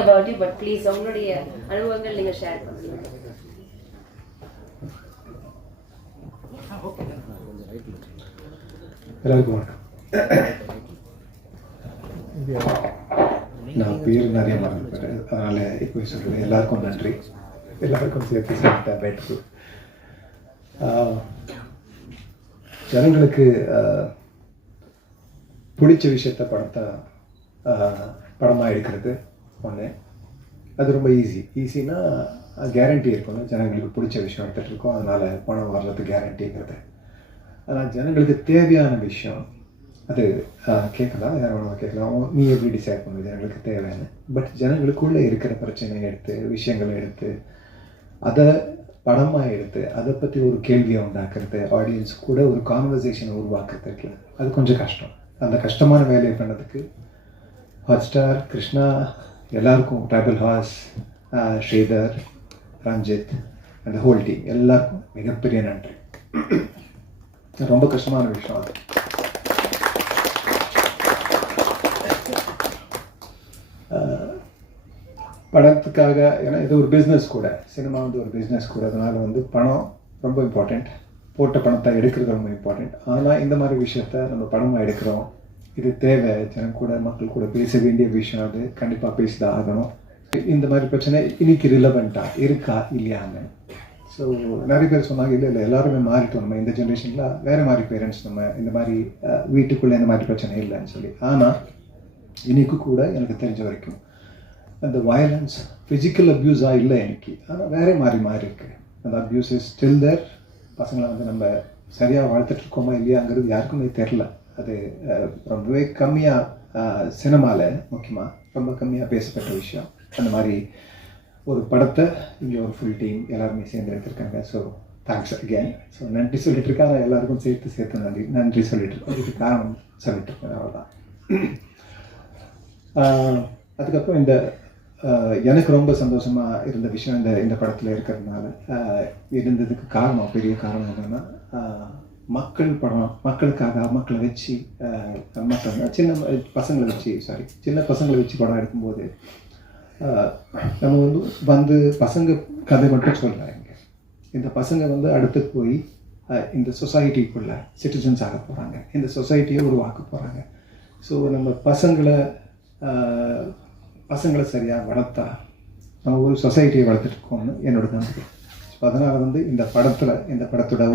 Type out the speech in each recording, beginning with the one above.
about it, but please உங்களுடைய அனுபவங்கள் நீங்க ஷேர் பண்ணுங்க. எல்லாருக்கும் வணக்கம். நான் பேர் நிறைய மறந்துப்பேன், அதனால் இப்போ சொல்கிறேன். எல்லாருக்கும் நன்றி. எல்லாருக்கும் சேர்த்து சொல்லிட்டேன். பெட்ரு ஜனங்களுக்கு பிடிச்ச விஷயத்த படமாக எடுக்கிறது ஒன்று. அது ரொம்ப ஈஸினா கேரண்டி இருக்கும்ல, ஜனங்களுக்கு பிடிச்ச விஷயம் எடுத்துகிட்டு இருக்கோம், அதனால் பணம் வர்றது கேரண்டிங்கிறது. ஆனால் ஜனங்களுக்கு தேவையான விஷயம் அது கேட்கலாம், யாரும் கேட்கலாம், நீ எப்படி டிசைட் பண்ணுறது ஜனங்களுக்கு தேவையான. பட் ஜனங்களுக்குள்ளே இருக்கிற பிரச்சனையை எடுத்து, விஷயங்களை எடுத்து, அதை படமாக எடுத்து, அதை பற்றி ஒரு கேள்வியை உண்டாக்குறது, ஆடியன்ஸ் கூட ஒரு கான்வர்சேஷனை உருவாக்குறது இருக்குல்ல, அது கொஞ்சம் கஷ்டம். அந்த கஷ்டமான வேலையை பண்ணதுக்கு ஹாட்ஸ்டார், கிருஷ்ணா, எல்லாருக்கும், ட்ரைபல் ஹார்ஸ், ஸ்ரீதர், ரஞ்சித், அந்த ஹோல் டீம் எல்லாருக்கும் மிகப்பெரிய நன்றி. ரொம்ப கஷ்டமான விஷயம் அது. படத்துக்காக, ஏன்னா இது ஒரு பிஸ்னஸ் கூட, சினிமா வந்து ஒரு பிஸ்னஸ் கூட, அதனால் பணம் ரொம்ப இம்பார்ட்டண்ட், போட்ட பணத்தை எடுக்கிறது ரொம்ப இம்பார்ட்டண்ட். ஆனால் இந்த மாதிரி விஷயத்த நம்ம படமாக எடுக்கிறோம், இது தேவை, ஜனம் கூட, மக்கள் கூட பேச வேண்டிய விஷயம், அது கண்டிப்பாக பேசிதான் ஆகணும். இந்த மாதிரி பிரச்சனை இன்னைக்கு ரிலவெண்ட்டாக இருக்கா இல்லையான்னு. ஸோ நிறைய பேர் சொன்னாங்க, இல்லை எல்லாருமே மாறிட்டோம், நம்ம இந்த ஜென்ரேஷனில் வேறு மாதிரி பேரண்ட்ஸ், நம்ம இந்த மாதிரி வீட்டுக்குள்ளே இந்த மாதிரி பிரச்சனை இல்லைன்னு சொல்லி. ஆனால் இன்னைக்கு கூட எனக்கு தெரிஞ்ச வரைக்கும் அந்த வயலன்ஸ் ஃபிசிக்கல் அப்யூஸாக இல்லை இன்னைக்கு, ஆனால் வேறு மாறி இருக்கு. அந்த அப்யூஸ் இஸ் ஸ்டில் தேர். பசங்களை நம்ம சரியாக வளர்த்துட்ருக்கோமா இல்லையாங்கிறது யாருக்குமே தெரில. அது ரொம்பவே கம்மியாக சினிமாவில் முக்கியமாக ரொம்ப கம்மியாக பேசப்பட்ட விஷயம். அந்த மாதிரி ஒரு படத்தை இங்கே ஒரு ஃபுல் டீம் எல்லாருமே சேர்ந்து எடுத்திருக்காங்க. So thanks again. ஸோ நன்றி சொல்லிட்டு இருக்காங்க, எல்லாருக்கும் சேர்த்து நன்றி சொல்லிட்டு இருக்கோம். இதுக்கு காரணம் சொல்லிட்டு இருக்கேன், அவ்வளோதான். அதுக்கப்புறம் இந்த எனக்கு ரொம்ப சந்தோஷமாக இருந்த விஷயம் இந்த படத்தில் இருக்கிறதுனால இருந்ததுக்கு காரணம், பெரிய காரணம் என்னென்னா, மக்கள் படம், மக்களுக்காக, மக்களை வச்சு, சின்ன பசங்களை வச்சு படம் எடுக்கும்போது நம்ம வந்து பசங்க கதை மட்டும் சொல்கிறாங்க. இந்த பசங்க அடுத்து போய் இந்த சொசைட்டிக்குள்ளே சிட்டிசன்ஸ் ஆக போகிறாங்க, இந்த சொசைட்டியை உருவாக்க போகிறாங்க. ஸோ நம்ம பசங்களை சரியாக வளர்த்தா நம்ம ஒரு சொசைட்டியை வளர்த்துட்ருக்கோம்னு என்னோட நம்பிக்கை. ஸோ அதனால் இந்த படத்தோட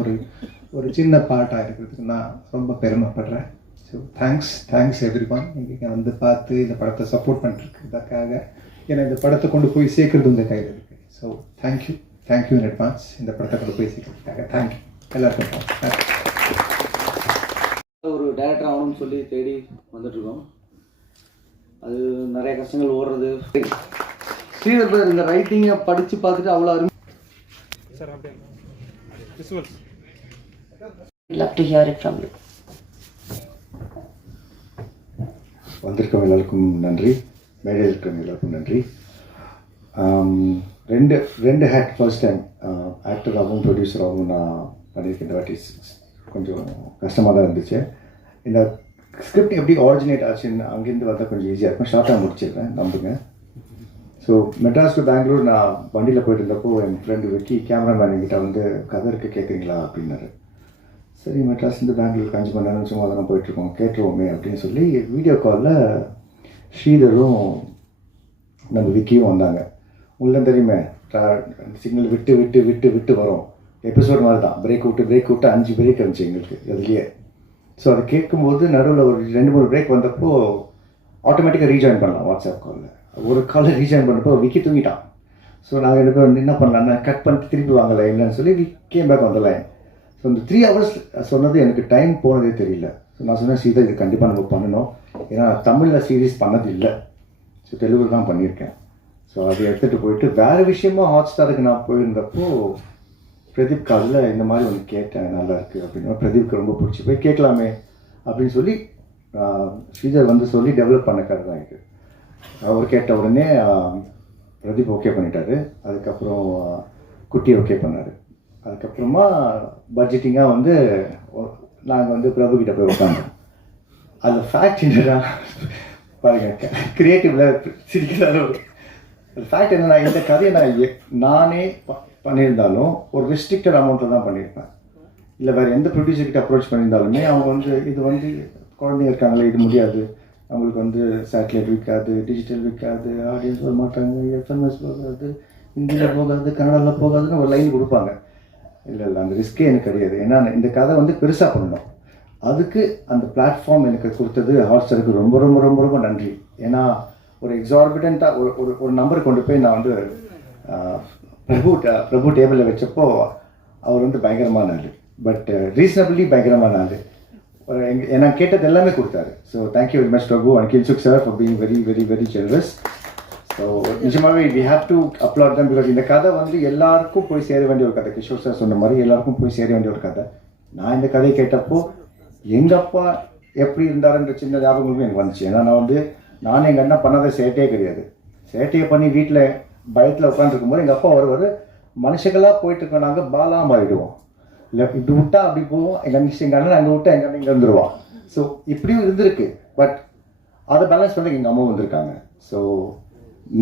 ஒரு சின்ன பார்ட்டாக இருக்கிறதுக்கு நான் ரொம்ப பெருமைப்படுறேன். So thanks everyone. இங்கே பார்த்து இந்த படத்தை சப்போர்ட் பண்ணிட்டுருக்கிறதுக்காக. ஏன்னா இந்த படத்தை கொண்டு போய் சேர்க்குறது இந்த கையில் இருக்குது. ஸோ தேங்க்யூ இன் அட்வான்ஸ், இந்த படத்தை கொண்டு போய் சேர்க்கறதுக்காக. தேங்க்யூ எல்லாருக்கும். ஒரு டைரக்டர் ஆகணும்னு சொல்லி தேடி வந்துட்டுருக்கோம். அது நிறைய கஷ்டங்கள் ஓடுறது. ஸ்ரீதர் பேர் இந்த ரைட்டிங்கை படித்து பார்த்துட்டு அவ்வளோ அருமை. Love to hear it from you. வந்திருக்கவங்க எல்லாருக்கும் நன்றி, மேடையில் இருக்கிறவங்க எல்லாருக்கும் நன்றி. ரெண்டு ஹேட் ஃபர்ஸ்ட் டைம் ஆக்டராகவும் ப்ரொடியூசராகவும் நான் பண்ணியிருக்கேன். இந்த வாட்டி கொஞ்சம் கஷ்டமாக தான் இருந்துச்சு. இந்த ஸ்கிரிப்ட் எப்படி ஆரிஜினேட் ஆச்சுன்னு அங்கேருந்து வந்தால் கொஞ்சம் ஈஸியாக இருக்கும். ஷார்ட்டாக முடிச்சிடுறேன், நம்புங்க. ஸோ மெட்ராஸ் டு பெங்களூர் நான் வண்டியில் போயிட்டு இருந்தப்போ என் ஃப்ரெண்டு விக்கி கேமராமேன் என்கிட்ட கதை இருக்க கேட்குறீங்களா அப்படின்னாரு. சரி, மெட்ராஸ்லேருந்து பெங்களூர் 5 மணி நேரம் சும்மா தான் போயிட்டுருக்கோம், கேட்டுருவோமே அப்படின்னு சொல்லி வீடியோ காலில் ஸ்ரீதரும் நம்ம விக்கியும் வந்தாங்க. உங்களுக்கு தெரியுமே, சிக்னல் விட்டு வரும், எபிசோட் மாதிரி தான், பிரேக் விட்டு 5 பிரேக் இருந்துச்சு எங்களுக்கு அதுலேயே. ஸோ அதை கேட்கும்போது நடுவில் ஒரு 2-3 பிரேக் வந்தப்போ ஆட்டோமேட்டிக்காக ரீஜாயின் பண்ணலாம் வாட்ஸ்அப் காலில். ஒரு காலில் ரீஜாயின் பண்ணப்போ விக்கி தூங்கிட்டான். ஸோ நாங்கள் 2 பேரும் என்ன பண்ணலான்னா கட் பண்ணிட்டு திருப்பி வாங்கலை இல்லைன்னு சொல்லி கேம் பேக் வந்த லைன். ஸோ இந்த 3 hours சொன்னது எனக்கு டைம் போனதே தெரியல. ஸோ நான் சொன்னேன், சீதா இது கண்டிப்பாக நம்ம பண்ணணும், ஏன்னா தமிழில் சீரீஸ் பண்ணது இல்லை, ஸோ தெலுங்கு தான் பண்ணியிருக்கேன். ஸோ அதை எடுத்துகிட்டு போயிட்டு வேறு விஷயமா ஹாட்ஸ்டாருக்கு நான் போயிருந்தப்போ பிரதீப் காலில் இந்த மாதிரி ஒன்று கேட்டேன், நல்லா இருக்குது அப்படின்னா பிரதீப்க்கு ரொம்ப பிடிச்சி போய் கேட்கலாமே அப்படின்னு சொல்லி ஸ்ரீதர் சொல்லி டெவலப் பண்ண கதை தான் இது. அவர் கேட்ட உடனே பிரதீப் ஓகே பண்ணிட்டாரு. அதுக்கப்புறம் குட்டி ஓகே பண்ணார். அதுக்கப்புறமா பட்ஜெட்டிங்காக நாங்கள் பிரபுக்கிட்ட போய் உட்காந்தோம். அந்த ஃபேக்ட் என்னன்னா பாருங்க, கிரியேட்டிவ்ல சிரிக்கிறாரு. ஃபேக்ட் என்னன்னா இந்த கதையை நானே பண்ணியிருந்தாலும் ஒரு ரெஸ்ட்ரிக்டட் அமௌண்ட்டில் தான் பண்ணியிருப்பேன். இல்லை வேறு எந்த ப்ரொடியூசர்கிட்ட அப்ரோச் பண்ணியிருந்தாலுமே அவங்க வந்து இது வந்து குழந்தைங்க இருக்காங்களே இது முடியாது, அவங்களுக்கு வந்து சேட்டலைட் விற்காது, டிஜிட்டல் விற்காது, ஆடியன்ஸ் வர மாட்டாங்க, எஃப்எம்எஸ் போகாது, ஹிந்தியில் போகாது, கன்னடாவில் போகாதுன்னு ஒரு லைன் கொடுப்பாங்க. இல்லை அந்த ரிஸ்க்கே எனக்கு கிடையாது. ஏன்னா இந்த கதை வந்து பெருசாக பண்ணணும். அதுக்கு அந்த பிளாட்ஃபார்ம் எனக்கு கொடுத்தது ஹாட்ஸ்டாருக்கு ரொம்ப ரொம்ப ரொம்ப ரொம்ப நன்றி. ஏன்னா ஒரு எக்ஸார்பிட்டண்ட்டாக ஒரு நம்பர் கொண்டு போய் நான் வந்து பிரபு டேபிளில் வச்சப்போ அவர் வந்து பயங்கரமான ஆள், பட் ரீசனபிளி பயங்கரமான ஆள். நான் கேட்டது எல்லாமே கொடுத்தாரு. So thank you very much Prabhu and கில்சுக் sir for being very very very generous. So நிஜமாகவே we have to upload them because இந்த கதை வந்து எல்லாருக்கும் போய் சேர வேண்டிய ஒரு கதை. கிஷோர் சார் சொன்ன மாதிரி எல்லாருக்கும் போய் சேர வேண்டிய ஒரு கதை. நான் இந்த கதையை கேட்டப்போ எங்கள் அப்பா எப்படி இருந்தாருன்ற சின்ன ஞாபகங்களுமே எனக்கு வந்துச்சு. ஏன்னா நானும் எங்கள் அண்ணா பண்ணாத சேட்டையே கிடையாது. சேட்டையை பண்ணி வீட்டில் பயத்தில் உட்காந்துருக்கும்போது எங்கள் அப்பா வருவார், மனுஷங்களாக போயிட்டு இருக்கோம், நாங்கள் பாலாக மாறிடுவோம். இல்லை இப்படி விட்டா அப்படி போவோம், எங்கள் அண்ணன் அங்கே விட்டா எங்கள் அண்ணன் இங்கே வந்துடுவான். ஸோ இப்படியும் இருந்திருக்கு. பட் அதை பேலன்ஸ் பண்ண எங்கள் அம்மா வந்திருக்காங்க. ஸோ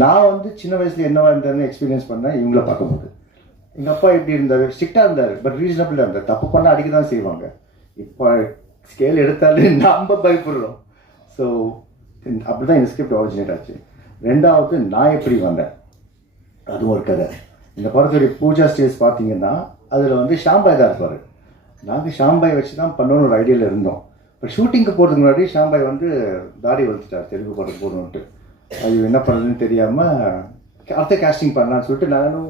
நான் வந்து சின்ன வயசில் என்னவா இருந்தாருன்னு எக்ஸ்பீரியன்ஸ் பண்ணேன் இவங்கள பார்க்கும்போது. எங்கள் அப்பா எப்படி இருந்தார், ஸ்ட்ரிக்டாக இருந்தார், பட் ரீசனபிளாக இருந்தார். தப்பு பண்ணால் அடிக்க தான் செய்வாங்க. இப்போ ஸ்கேல் எடுத்தாலே நம்ம பயப்படுறோம். ஸோ அப்படி தான் இந்த ஸ்கிரிப்ட் ஆரிஜினேட் ஆச்சு. ரெண்டாவது நான் எப்படி வந்தேன், அதுவும் ஒரு கதை. இந்த படத்துடைய பூஜா ஸ்டேஜ் பார்த்தீங்கன்னா அதில் வந்து ஷாம்பாய் தான் இருப்பார். நாங்கள் ஷாம்பாய் வச்சு தான் பண்ணணும்னு ஒரு ஐடியாவில் இருந்தோம். இப்போ ஷூட்டிங்க்கு போகிறதுக்கு முன்னாடி ஷாம்பாய் வந்து தாடி வளர்த்துட்டார் தெலுங்கு படம் போடணுன்ட்டு. அது என்ன பண்ணுறதுன்னு தெரியாமல் அடுத்த கேஸ்டிங் பண்ணலான்னு சொல்லிட்டு நானும்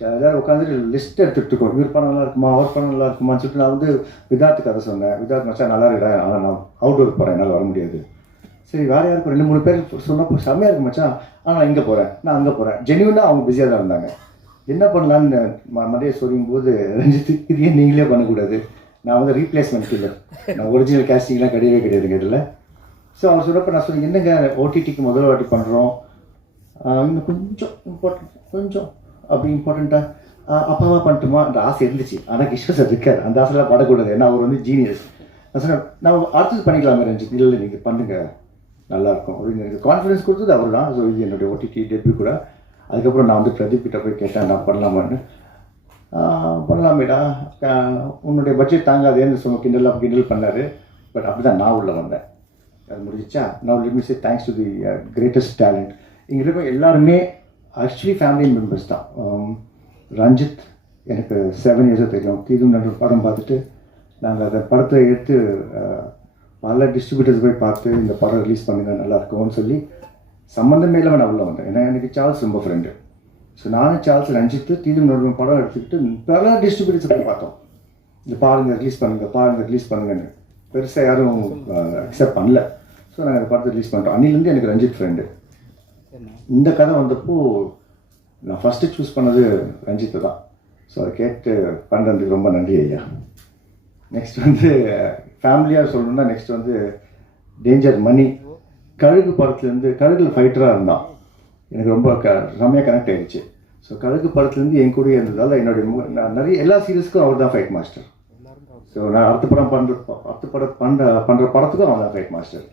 ஏதாவது உட்காந்துட்டு லிஸ்ட் எடுத்துகிட்டு இருக்கோம். இவர் படம் நல்லா இருக்குமா, அவர் படம் நல்லா இருக்குமான்னு சொல்லிட்டு நான் வந்து விதார்த்து கதை சொன்னேன். விதார்த் மச்சா நல்லா இருக்கா, ஆனால் நான் அவுட்டோர் போகிறேன், என்னால் வர முடியாது. சரி வேறு யாருக்கும் 2-3 பேர் சொன்னப்போ செம்மையாக இருக்கு மச்சான், நான் இங்கே போகிறேன், நான் அங்கே போகிறேன். ஜென்யூனாக அவங்க பிஸியாக தான் இருந்தாங்க. என்ன பண்ணலான்னு மதியம் சொல்லும்போது ரஞ்சித் இது ஏன் நீங்களே பண்ணக்கூடாது, நான் வந்து ரீப்ளேஸ்மெண்ட் இல்லை, நான் ஒரிஜினல் கேஸ்டிங்லாம் கிடையவே கிடையாதுங்க இதில். ஸோ அவர் சொல்கிறப்ப நான் சொன்னேன் என்னங்க ஓடிடிக்கு முதல் வாட்டி பண்ணுறோம், இன்னும் கொஞ்சம் இம்பார்ட்டன்ட், கொஞ்சம் அப்படி இம்பார்ட்டண்ட்டாக அப்பாவா பண்ணட்டுமா அந்த ஆசை இருந்துச்சு. ஆனால் கிஷோர் சார் இருக்கார், அந்த ஆசைலாம் படக்கூடாது, ஏன்னா அவர் வந்து ஜீனியஸ். நான் சொன்னேன் நான் அடுத்தது பண்ணிக்கலாமே ரஞ்சித், இல்லை நீங்கள் பண்ணுங்கள் நல்லாயிருக்கும் அப்படின்னு எனக்கு கான்ஃபிடன்ஸ் கொடுத்தது அவர் தான். ஸோ இது என்னுடைய ஓடிடி டெபியூ கூட. அதுக்கப்புறம் நான் வந்து பிரதீப் கிட்ட போய் கேட்டேன் நான் பண்ணலாமான்னு. பண்ணலாமேடா, உன்னுடைய பட்ஜெட் தாங்காதேன்னு சொன்ன கிண்டல் பண்ணார். பட் அப்படி தான் நான் உள்ளே வந்தேன். அது முடிஞ்சிச்சா. நான் let me say thanks to the greatest talent. இங்கே இருக்க எல்லாருமே ஆக்சுவலி ஃபேமிலி மெம்பர்ஸ் தான். ரஞ்சித் எனக்கு 7 இயர்ஸாக தெரியும். தீதும் நடு படம் பார்த்துட்டு நாங்கள் அந்த படத்தை எடுத்து பல டிஸ்ட்ரிபியூட்டர்ஸ் போய் பார்த்து இந்த படம் ரிலீஸ் பண்ணுங்க நல்லாயிருக்கும்னு சொல்லி சம்மந்தமே இல்லாமல் நான் உள்ளே வந்தேன். ஏன்னா எனக்கு சார்ல்ஸ் ரொம்ப ஃப்ரெண்டு. ஸோ நானும் சார்ல்ஸ் ரஞ்சித்து தீதும் நடு படம் எடுத்துக்கிட்டு பல டிஸ்ட்ரிபியூட்டர்ஸ் போய் பார்த்தோம். இந்த பாருங்கள் ரிலீஸ் பண்ணுங்கன்னு. பெருசாக யாரும் அக்செப்ட் பண்ணல. ஸோ நாங்கள் அந்த படத்தை ரிலீஸ் பண்ணுறோம். அன்னிலேருந்து எனக்கு ரஞ்சித் ஃப்ரெண்டு. இந்த கதை வந்தப்போ நான் ஃபஸ்ட்டு சூஸ் பண்ணது ரஞ்சித்தை தான். ஸோ அதை கேட்டு பண்ணுறதுக்கு ரொம்ப நன்றி ஐயா. நெக்ஸ்ட் வந்து ஃபேமிலியாக சொல்லணுன்னா நெக்ஸ்ட் வந்து டேஞ்சர் மணி. கழுகு படத்துலேருந்து கழுகுல ஃபைட்டராக இருந்தான். எனக்கு ரொம்ப செம்மையாக கனெக்ட் ஆகிடுச்சு. ஸோ கழுகு படத்துலேருந்து என் கூடயே இருந்ததால் நான் நிறைய எல்லா சீரியஸ்க்கும் அவர் தான் ஃபைட் மாஸ்டர். ஸோ நான் அடுத்த படம் பண்ணுற படத்துக்கும் அவர் தான் fight master.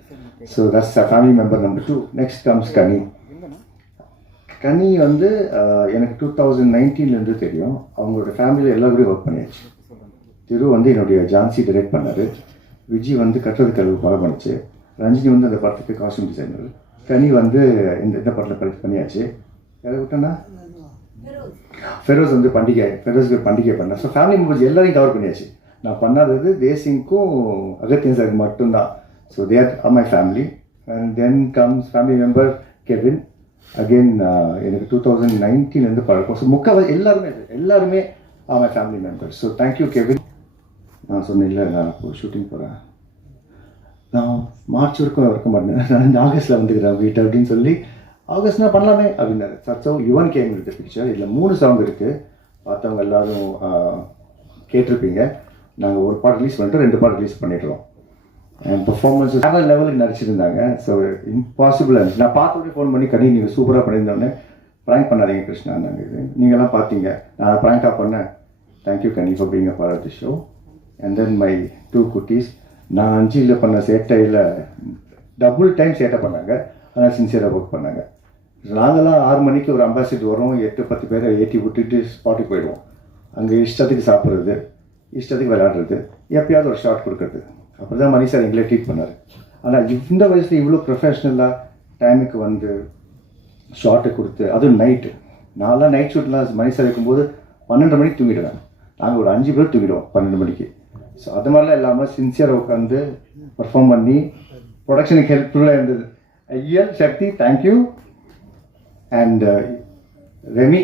So that's family member number 2. Next comes கனி. கனி வந்து எனக்கு 2019 தெரியும். அவங்களோட ஃபேமிலியில் எல்லாருக்கூடயும் ஒர்க் பண்ணியாச்சு. திரு வந்து என்னுடைய ஜான்சி டைரக்ட் பண்ணார். விஜய் வந்து கட்டுறது கழுவு படம் பண்ணிச்சு. ரஞ்சினி வந்து அந்த படத்துக்கு காஸ்டியூம் டிசைனர். கனி வந்து இந்த படத்தில் கலெக்ட் பண்ணியாச்சு. யாரை விட்டோன்னா ஃபெரோஸ் வந்து ஃபெரோஸ்க்கு பண்டிகை பண்ணேன். ஸோ ஃபேமிலி மெம்பர்ஸ் எல்லாரையும் கவர் பண்ணியாச்சு. நான் பண்ணாதது தேசிங்க்கும் அகத்தியன் சாருக்கு மட்டும்தான். So they are my family. And then comes family member Kevin. Again எனக்கு 2019 பழக்கம். ஸோ எல்லாருமே my family members. So thank you Kevin. நான் சொன்னேன் இல்லை நான் இப்போ ஷூட்டிங் போகிறேன், நான் மார்ச் வரைக்கும் இருக்க மாட்டேன், நான் இந்த ஆகஸ்ட்டில் வந்துக்கிறேன் வீட்டை அப்படின்னு சொல்லி ஆகஸ்ட்னா பண்ணலாமே அப்படின்னாரு. ஸோ யுவன் கேம் இருக்க பிக்சர். இதில் 3 சாங் இருக்குது. பார்த்தவங்க எல்லோரும் கேட்டிருப்பீங்க. நாங்கள் ஒரு பாட்டு ரிலீஸ் பண்ணிட்டு 2 பாட்டு ரிலீஸ் பண்ணிடுறோம். பர்ஃபார்மன்ஸ் வேறு லெவலுக்கு நடிச்சிருந்தாங்க. ஸோ இம்பாசிபிளாக இருந்துச்சு. நான் பார்த்தோடனே ஃபோன் பண்ணி கனி நீங்கள் சூப்பராக பண்ணியிருந்தோடனே ப்ராங்க் பண்ணாதீங்க கிருஷ்ணா, நாங்கள் இது நீங்கள்லாம் பார்த்தீங்க, நான் ப்ராங்காக பண்ணேன். Thank you Kani for being a part of the show. And then my 2 குட்டீஸ். நான் 5 பண்ண சேட்டையில் டபுள் டைம் சேட்டை பண்ணாங்க. ஆனால் சின்சியராக ஒர்க் பண்ணாங்க. நாங்களாம் 6 மணிக்கு ஒரு அம்பாசிடர் வரோம், 8-10 பேரை ஏற்றி விட்டுட்டு ஸ்பாட்டுக்கு போயிடுவோம். அங்கே இஷ்டத்துக்கு சாப்பிட்றது, இஷ்டத்துக்கு விளையாடுறது, எப்பயாவது ஒரு ஷாட் கொடுக்குறது. அப்படி தான் மணி சார் எங்களை ட்ரீட் பண்ணார். ஆனால் இந்த வயசில் இவ்வளோ ப்ரொஃபஷ்னலாக டைமுக்கு வந்து ஷார்ட்டை கொடுத்து, அதுவும் நைட்டு. நான்லாம் நைட் ஷூட்லாம் மணி சார் இருக்கும்போது 12 மணிக்கு தூங்கிடுவேன். நாங்கள் ஒரு 5 பேர் தூங்கிடுவோம் 12 மணிக்கு. ஸோ அது மாதிரிலாம் இல்லாமல் சின்சியராக உட்காந்து பர்ஃபார்ம் பண்ணி ப்ரொடக்ஷனுக்கு ஹெல்ப்ஃபுல்லாக இருந்தது. ஐயர், சக்தி, தேங்க்யூ. அண்ட் ரெமி